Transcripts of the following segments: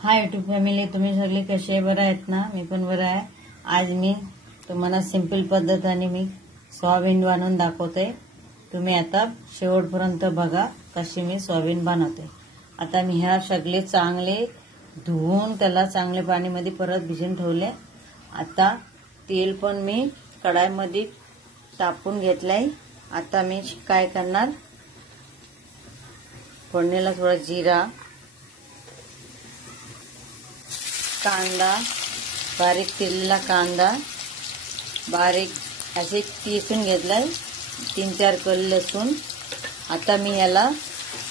Hi YouTube family, तुम्ही सगळे कसे बरं आहेत ना? मी पण बरं आहे. आज मी तुम्हाला सिंपल पद्धतीने मी सोयाबीन बनवून दाखवते. तुम्ही आता शेवटपर्यंत बघा कशी मी सोयाबीन बनवते. आता मी ह्या सगळे चांगले धुवून त्याला चांगले पाणीमध्ये परत भिजून ठेवले. आता तेल पण मी कढाईमध्ये टाकून घेतलंय. आता मी काय करणार, फोडणीला थोडा जिरा, कांदा, बारीक चिरलेला कांदा बारीक असे किसून घेतलाय, 3-4 कळी लसूण. आता मी याला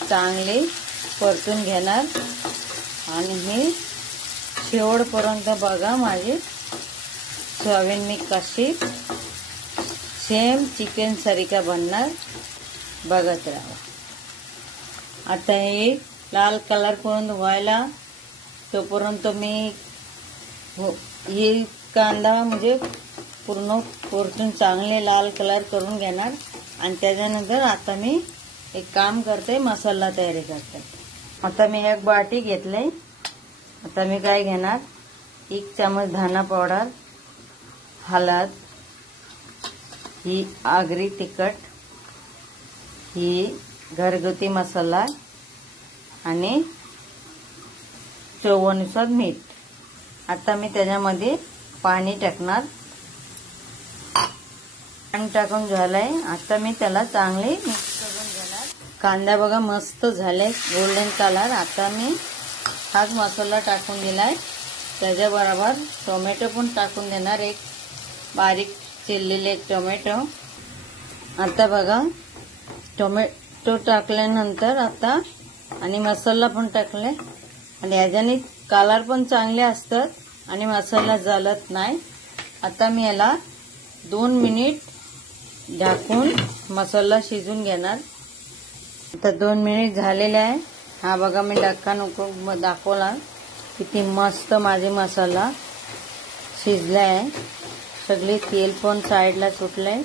चांगले परतून घेणार आणि हे शेवटपर्यंत बघा. माझी सोयाबीन मी कशी सेम चिकन सारखा बनणार बघत राहा. आता हे लाल कलर पर्यंत व्हायला तोपर्यंत मी हे कांदा म्हणजे पूर्ण परतून चांगले लाल कलर करून घेणार. आणि त्याच्यानंतर आता मी एक काम करते, मसाला तयारी करते. आता मी एक बाटी घेतले. आता मी काय घेणार, 1 चमच धना पावडर, हळद, ही आगरी तिखट, ही घरगुती मसाला आणि चवीनुसार मीठ. आता मी त्याच्यामध्ये पाणी टाकणार. पाणी टाकून झालंय. आता मी त्याला चांगले मिक्स करून घेणार. कांदा बघा मस्त झाले गोल्डन कलर. आता मी हाच मसाला टाकून दिलाय. त्याच्याबरोबर टोमॅटो पण टाकून देणार, एक बारीक चिरलेले एक टोमॅटो. आता बघा टोमॅटो टाकल्यानंतर आता आणि मसाला पण टाकले आणि याच्याने कलर पण चांगले असतात आणि मसाला जळत नाही. आता मी याला 2 मिनिट झाकून मसाला शिजून घेणार. आता 2 मिनिट झालेले आहे. हा बघा मी ढक्कन दाखवला, किती मस्त माझे मसाला शिजला आहे. सगळे तेल पण साईडला सुटलंय.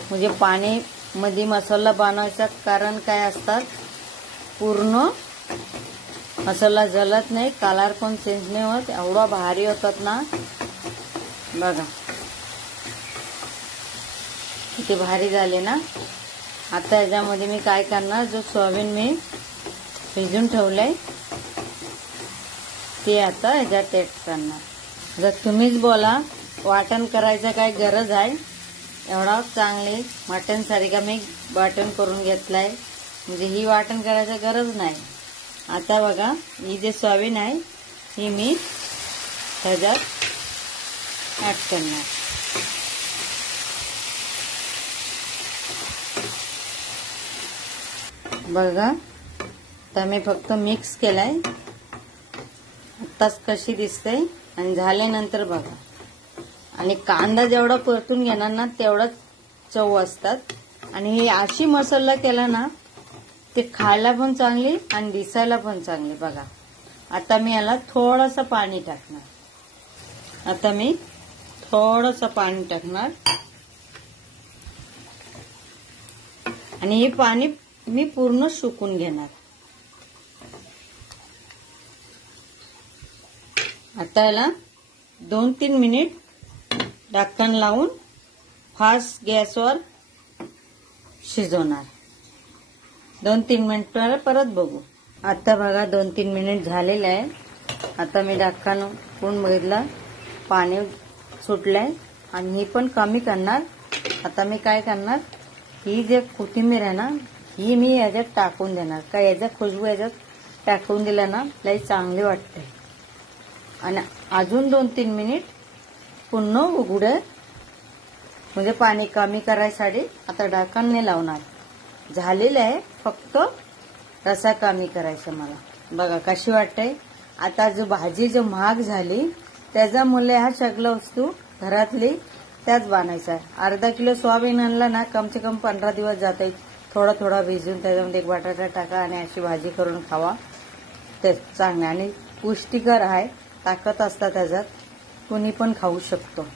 म्हणजे पाणी मध्ये मसाला बनवायचं कारण काय असतात, पूर्ण मसाला जळत नाही, कलर पण चेंज नाही होत, एवढा भारी होतात ना. बघा किती भारी झाले ना. आता याच्यामध्ये मी काय करणार, जो सोयाबीन मी भिजून ठेवलंय ते आता याच्यात ऍड करणार. जर तुम्हीच बोला, वाटण करायचं काय गरज आहे, एवढा चांगले मटण सारखा मी वाटण करून घेतलाय. म्हणजे ही वाटण करायची गरज नाही. आता बघा ही जे सोयाबीन आहे ही मी त्याच्यात ऍड करणार. बघा आता मी फक्त मिक्स केलाय. आत्ताच कशी दिसते आणि झाल्यानंतर बघा. आणि कांदा जेवढा परतून घेणार ना तेवढाच चव असतात. आणि हे अशी मसाला केला ना ते खायला पण चांगली आणि दिसायला पण चांगली. बघा आता मी याला थोडंसं पाणी टाकणार. आता मी थोडंसं पाणी टाकणार आणि हे पाणी मी पूर्ण सुकून घेणार. आता याला 2-3 मिनिट ढक्कन लावून फास्ट गॅसवर शिजवणार. 2-3 मिनिटाला परत बघू. आता बघा 2-3 मिनिट झालेले आहे. आता मी ढक्कन उघडून बघितलं, पाणी सुटलंय आणि ही पण कमी करणार. आता मी काय करणार, ही जे कोथिंबीर आहे ना ही मी याच्यात टाकून देणार. का याच्या खुशबू याच्यात टाकून दिला ना लई चांगली वाटते. आणि अजून 2-3 मिनिट पुन्हा उघडे, म्हणजे पाणी कमी करायसाठी आता ढक्कन नाही लावणार. झालेलं आहे, फक्त रसा कमी करायचा मला. बघा कशी वाटते. आता जो भाजी जो महाग झाली त्याच्यामुळे ह्या सगळ्या वस्तू घरातली त्याच बनायचा. अर्धा किलो सोयाबीन आणला ना कम से कम 15 दिवस जाते. थोडा थोडा भिजून त्याच्यामध्ये एक बटाटा टाका आणि अशी भाजी करून खावा. ते चांगलं आणि पुष्टिकर आहे, ताकद असतात त्याच्यात, कुणी पण खाऊ शकतो.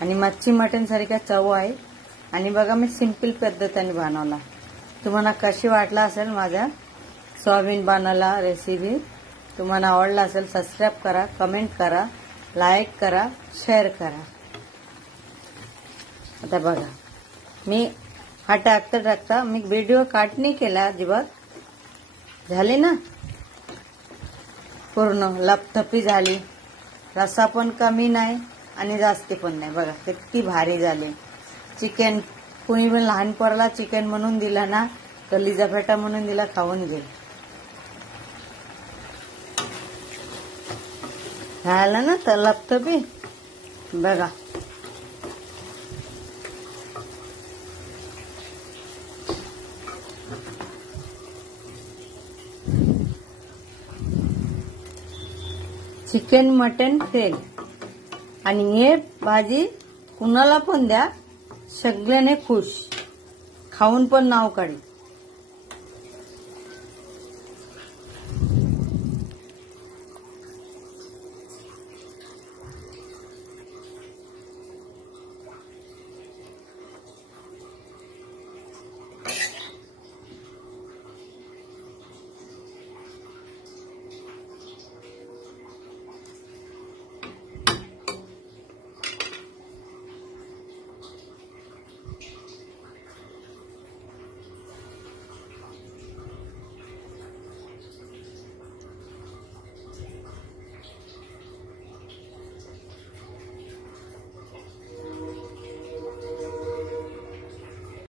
आणि मच्छी मटण सारखा चव आहे. आणि बघा मी सिंपल पद्धतीने बनवला. तुम्हाला कशी वाटला असेल माझ्या सोयाबीन बनायला रेसिपी तुम्हाला आवडला असेल सबस्क्राईब करा, कमेंट करा, लाईक करा, शेअर करा. आता बघा मी हा टाकता मी व्हिडिओ काट नाही केला अजिबात. झाली ना पूर्ण लपथपी झाली. रस्सा पण कमी नाही आणि जास्ती पण नाही. बघा किती भारी झाले. चिकन कुणी पण लहान पोराला चिकन म्हणून दिला ना तर लिजा फेटा म्हणून दिला, खाऊन घेईल. झालं ना तर लपथपी. बघा चिकन मटन फेल. आणि हे भाजी कुणाला पण द्या, सगळ्याने खुश, खाऊन पण नाव काढी.